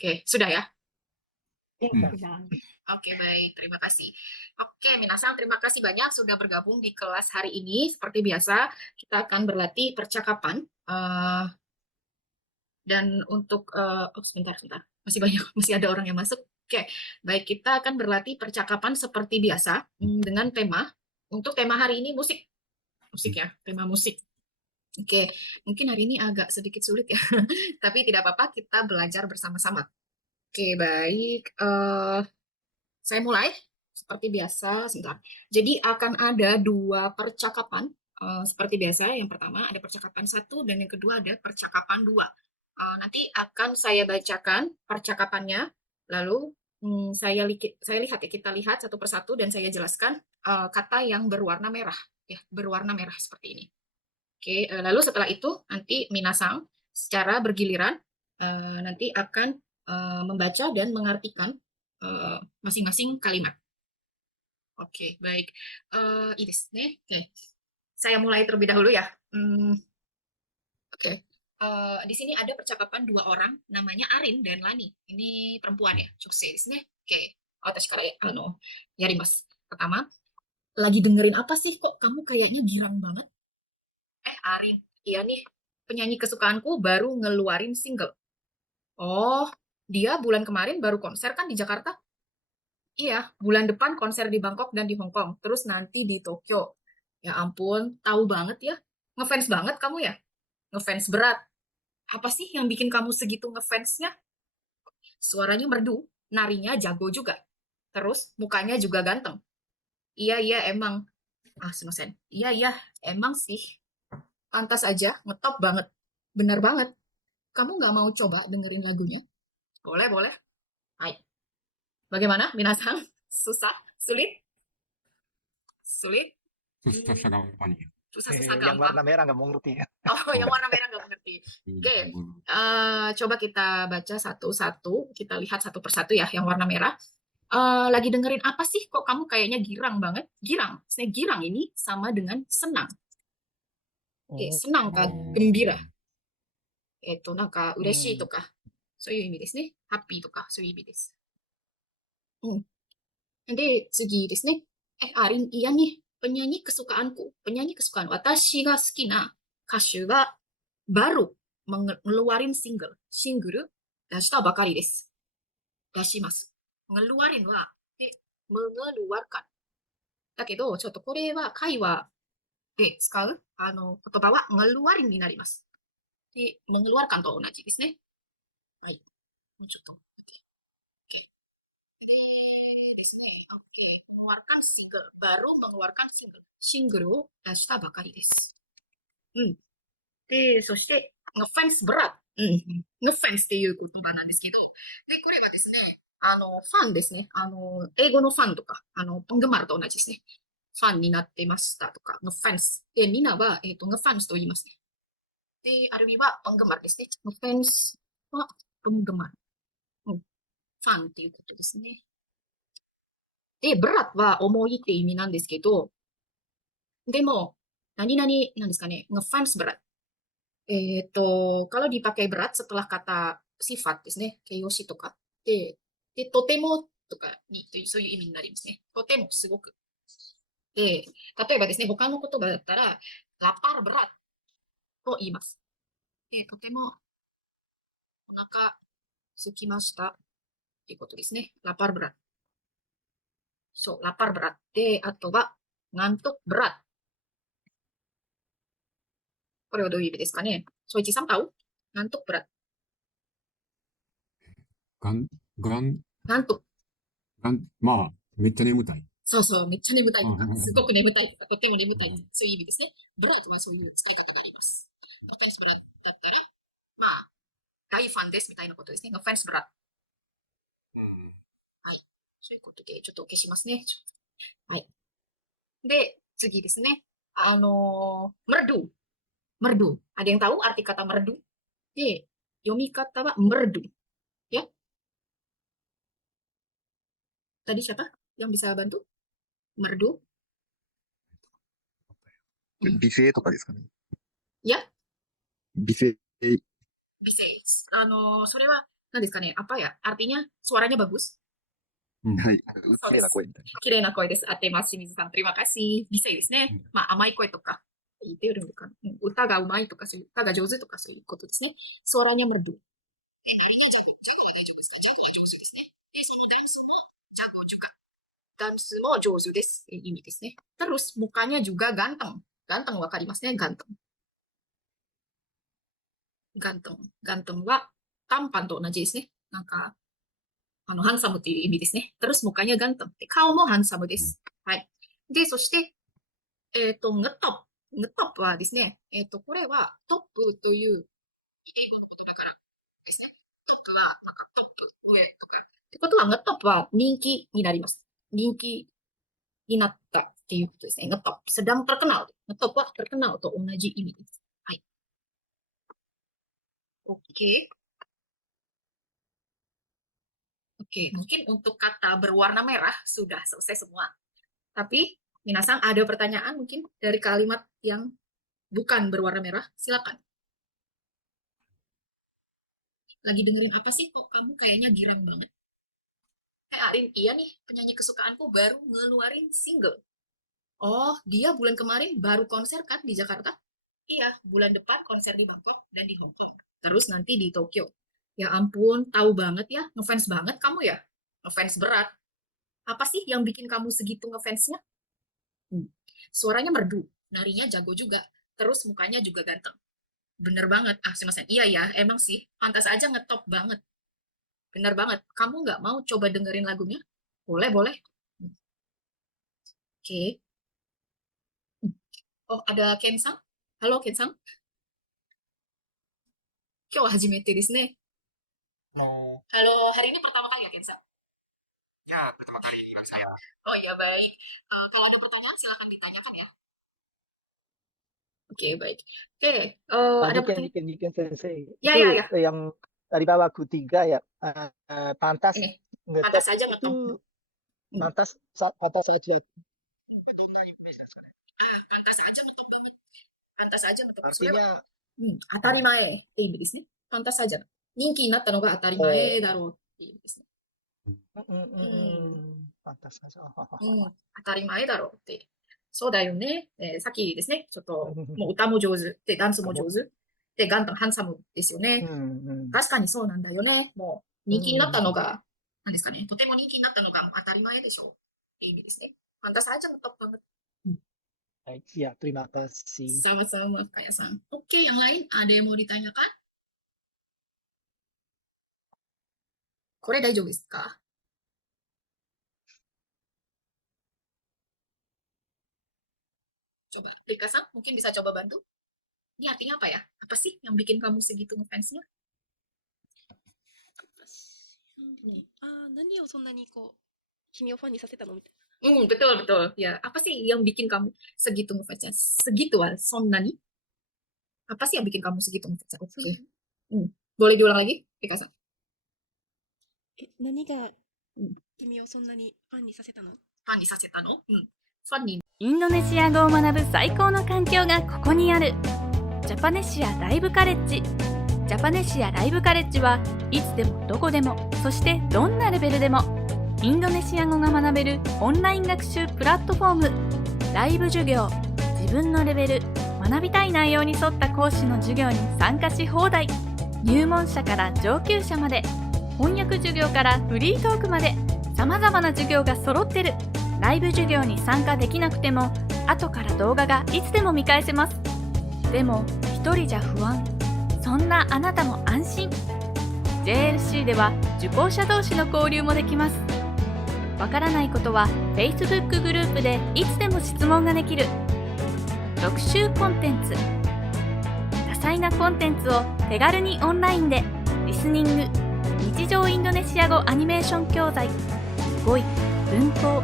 Oke, sudah ya? Ya, Hmm. sudah. Oke, baik. Terima kasih. Oke, minasan, terima kasih banyak sudah bergabung di kelas hari ini. Seperti biasa, kita akan berlatih percakapan. Dan untuk, oh sebentar, masih banyak, masih ada orang yang masuk. Oke, baik, kita akan berlatih percakapan seperti biasa dengan tema. Untuk tema hari ini musik, musik ya, tema musik. Oke, mungkin hari ini agak sedikit sulit ya, tapi tidak apa-apa, kita belajar bersama-sama. Oke, baik. Saya mulai seperti biasa. Sebentar. Jadi akan ada dua percakapan seperti biasa. Yang pertama ada percakapan satu dan yang kedua ada percakapan dua. Nanti akan saya bacakan percakapannya, lalu saya lihat ya, kita lihat satu persatu dan saya jelaskan kata yang berwarna merah, ya berwarna merah seperti ini. Oke, lalu setelah itu nanti minasang secara bergiliran nanti akan membaca dan mengartikan masing-masing kalimat. Oke, baik. Ini desu ne. Oke, saya mulai terlebih dahulu ya. Oke. Di sini ada percakapan dua orang, namanya Arin dan Lani. Ini perempuan ya, Chosei desu ne. Oke. Watashi kara yarimasu. Pertama, lagi dengerin apa sih? Kok kamu kayaknya girang banget? Arin, iya nih, penyanyi kesukaanku baru ngeluarin single. Oh, dia bulan kemarin baru konser kan di Jakarta? Iya, bulan depan konser di Bangkok dan di Hong Kong. Terus nanti di Tokyo. Ya ampun, tahu banget ya. Ngefans banget kamu ya? Ngefans berat. Apa sih yang bikin kamu segitu ngefansnya? Suaranya merdu, narinya jago juga. Terus mukanya juga ganteng. Iya, iya, emang. Sunosen. Iya, iya, emang sih. Pantas aja, ngetop banget. Bener banget. Kamu nggak mau coba dengerin lagunya? Boleh, boleh. Hai. Bagaimana, Minasang? Susah? Sulit? Sulit? Susah gampang ya. Susah-susah Yang gampang. warna merah nggak mau ngerti ya. Oh, yang warna merah nggak mengerti. Oke, coba kita baca satu-satu. Kita lihat satu persatu ya, yang warna merah. Lagi dengerin apa sih? Kok kamu kayaknya girang banget? Girang. Saya girang ini sama dengan senang. Oke, senang kah? Gembira. Ureshi to ka. そういう意味ですね。ハッピーとか、そういう意味です。で、次ですね。Arin, iya nih, penyanyi kesukaanku. Penyanyi kesukaan. Watashi ga suki na kashu wa baru ngeluarin single. Single, dashita bakari desu. Dashimasu. Ngeluarin wa, mengeluarkan. だけど、ちょっとこれは会話で使う言葉は ngeluarin になります。で、mengeluarkan と同じですね。はい。もうちょっと。ですね。Oke, mengeluarkan single. Baru mengeluarkan single. Single を出したばかりです。で、そして、ngefans ベラ。ngefans っていう言葉なんですけど、で、これはですね、ファンですね。英語のファンとか、penggemar と同じですね。ファンになってましたとか、ngefans。で、みんなは、ngefans と言いますね。で、アルビは penggemar ですね。ngefans は penggemar。ファンっていうことですね。で、ブラッは重いって意味なんですけど、でも、何々なんですかね、ngefans berat. Kalau dipakai berat setelah kata sifat ですね、形容詞とかで、とてもとかにという、そういう意味になりますね。とてもすごく。で、例えばですね、他の言葉だったら、lapar berat と言います。で、とてもお腹空きましたっていうことですね。lapar berat。そう、lapar berat で、あとは、ngantuk berat。これはどういう意味ですかね。ソイチさん、tahu? Ngantuk berat. がん、がん、 Ngantuk. まあ、めっちゃ眠たい。そうそう、めっちゃ眠たいとか、うんうんうんすごく眠たいとか、とても眠たい、そういう意味ですね。berat はそういう使い方があります。ngefans berat だったら、まあ、大ファンですみたいなことですね。ngefans berat。はい。そういうことで、ちょっと消しますね。はい。で、次ですね。merdu。merdu。ada yang tahu arti kata merdu? で、読み方は merdu。ya? Tadi siapa yang bisa bantu? Merdu? 美声とかですかね。いや、美声。美声。それは何ですかね、apa ya? Artinya suaranya bagus. はい。綺麗なそうです。声みたいな。綺麗な声です。合ってます。清水さん。terima kasih。bisaいですね。まあ、甘い声とか、言ってるのかな。歌がうまいとか、そういう、歌が上手とか、そういうことですね。suaranya merdu。ini jago, jago は大丈夫ですか？jago は上手ですね。で、そのダンスも jago juga。ダンスも上手です。意味ですね。terus, mukanya juga ganteng。ganteng わかりますね。ganteng。ganteng。ganteng は、tampan と同じですね。なんか、ハンサムっていう意味ですね。terus mukanya ganteng。顔もハンサムです。はい。で、そして、グットップはですね、これはトップという英語の言葉からですね。トップは、なんかトップ、上とか。ってことは、グットップは人気になります。人気になったっていうことですね。グットップ。sedang terkenal。グットップは terkenal と同じ意味です。はい。OK。Oke, mungkin untuk kata berwarna merah sudah selesai semua. Tapi, minasan ada pertanyaan mungkin dari kalimat yang bukan berwarna merah? Silakan. Lagi dengerin apa sih? Kok kamu kayaknya girang banget? Arin, iya nih, penyanyi kesukaanku baru ngeluarin single. Oh, dia bulan kemarin baru konser kan di Jakarta? Iya, bulan depan konser di Bangkok dan di Hong Kong. Terus nanti di Tokyo. Ya ampun, tahu banget ya, ngefans banget kamu ya? Ngefans berat. Apa sih yang bikin kamu segitu ngefansnya? Suaranya merdu, narinya jago juga, terus mukanya juga ganteng. Bener banget. Ah, Simasen. Iya ya, emang sih. Pantas aja ngetop banget. Bener banget. Kamu nggak mau coba dengerin lagunya? Boleh, boleh. Oke. Oh, ada Kensang? Halo, Kensang. 今日は初めてですね。Halo, hari ini pertama kali ya, Kensang? Ya, pertama kali dengan saya. Oh iya, baik. Kalau ada pertanyaan, silakan ditanyakan ya. Oke, baik. Oke, ada pertanyaan? Lanjutkan Sensei. Ya, Itu ya, ya. yang tadi bawah kutiga ya, pantas Ini, ngetop pantas saja itu ngetop. pantas saja. Pantas saja ngetop banget. Pantas saja ngetop. Artinya 当たり前って意味ですね。pantas saja。人気になったのが当たり前だろうっていう意味ですね。pantas saja. 当たり前だろうって。そうだよね。さっきですね、ちょっと、もう歌も上手、で、ダンスも上手、で、ガンタン、ハンサムですよね。確かにそうなんだよね。もう、人気になったのが、何ですかね、とても人気になったのがもう当たり前でしょうっていう意味ですね。pantas saja ngetop banget. Baik, ya, terima kasih. Sama-sama, Kak Sang. Oke, yang lain ada yang mau ditanyakan? これ大丈夫ですか? Coba, Rika Sang, mungkin bisa coba bantu? Ini artinya apa ya? Apa sih yang bikin kamu segitu ngefansnya? 何をそんなにこう君をファンにさせたのみたい betul, betul. Ya, apa sih yang bikin kamu segitu ngefansnya? Segitu lah, sonnani. Apa sih yang bikin kamu segitu ngefansnya? Oke. Boleh diulang lagi, Rika Sang? 何が君をそんなにファンにさせたの？ファンにさせたの？ファンに。インドネシア語を学ぶ最高の環境がここにある。ジャパネシアライブカレッジ。ジャパネシアライブカレッジはいつでもどこでも、そしてどんなレベルでもインドネシア語が学べるオンライン学習プラットフォーム。ライブ授業、自分のレベル、学びたい内容に沿った講師の授業に参加し放題。入門者から上級者まで、翻訳授業からフリートークまで様々な授業が揃ってる。ライブ授業に参加できなくても後から動画がいつでも見返せます。でも一人じゃ不安。そんなあなたも安心。 JLC では受講者同士の交流もできます。わからないことは Facebook グループでいつでも質問ができる。特集コンテンツ。多彩なコンテンツを手軽にオンラインでリスニング、日常インドネシア語アニメーション教材、語彙、文法、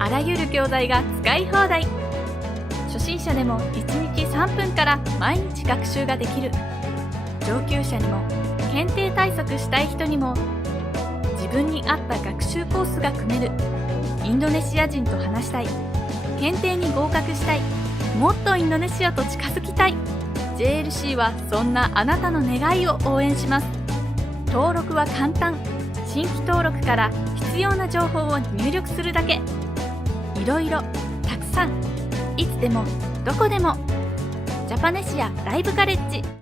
あらゆる教材が使い放題。初心者でも1日3分から毎日学習ができる。上級者にも検定対策したい人にも自分に合った学習コースが組める。インドネシア人と話したい、検定に合格したい、もっとインドネシアと近づきたい。 JLC はそんなあなたの願いを応援します。登録は簡単。新規登録から必要な情報を入力するだけ。いろいろ、たくさん、いつでもどこでも。ジャパネシアライブカレッジ。